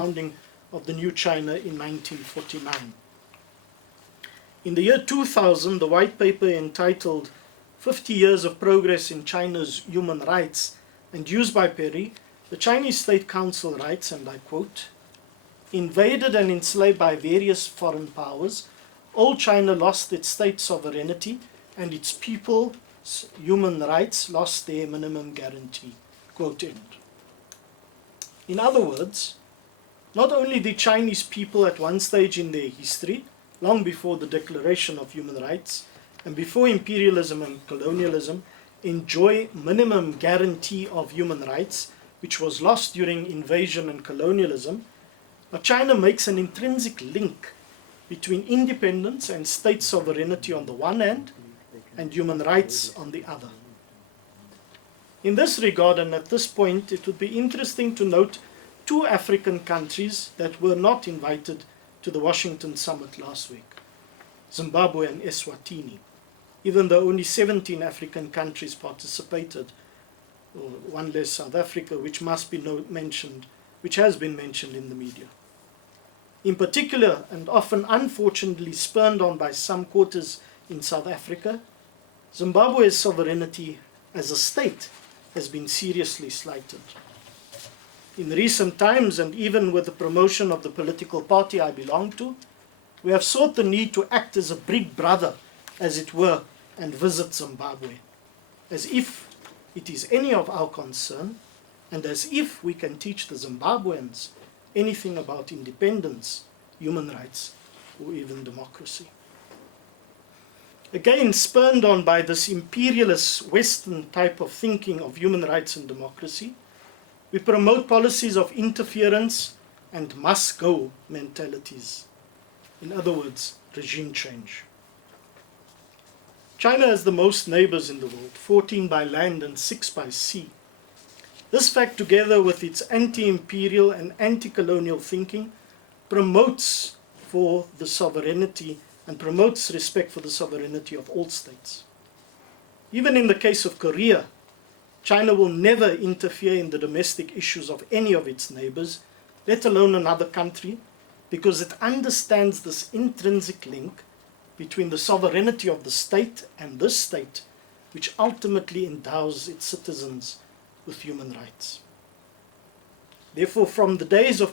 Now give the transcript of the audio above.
founding of the new China in 1949. In the year 2000, the white paper entitled 50 Years of Progress in China's Human Rights and used by Perry, the Chinese State Council writes, and I quote, "Invaded and enslaved by various foreign powers, old China lost its state sovereignty and its people's human rights lost their minimum guarantee." Quote end. In other words, not only did Chinese people at one stage in their history, long before the Declaration of Human Rights and before imperialism and colonialism, enjoy minimum guarantee of human rights, which was lost during invasion and colonialism, but China makes an intrinsic link between independence and state sovereignty on the one hand and human rights on the other. In this regard, and at this point, it would be interesting to note two African countries that were not invited to the Washington summit last week, Zimbabwe and Eswatini, even though only 17 African countries participated, or one less South Africa, which must be mentioned, which has been mentioned in the media. In particular, and often unfortunately spurned on by some quarters in South Africa, Zimbabwe's sovereignty as a state has been seriously slighted. In recent times, and even with the promotion of the political party I belong to, we have sought the need to act as a big brother, as it were, and visit Zimbabwe, as if it is any of our concern, and as if we can teach the Zimbabweans anything about independence, human rights, or even democracy. Again, spurned on by this imperialist Western type of thinking of human rights and democracy, we promote policies of interference and must-go mentalities. In other words, regime change. China has the most neighbors in the world, 14 by land and 6 by sea. This fact, together with its anti-imperial and anti-colonial thinking, promotes for the sovereignty and promotes respect for the sovereignty of all states. Even in the case of Korea, China will never interfere in the domestic issues of any of its neighbors, let alone another country, because it understands this intrinsic link between the sovereignty of the state and this state, which ultimately endows its citizens with human rights. Therefore, from the days of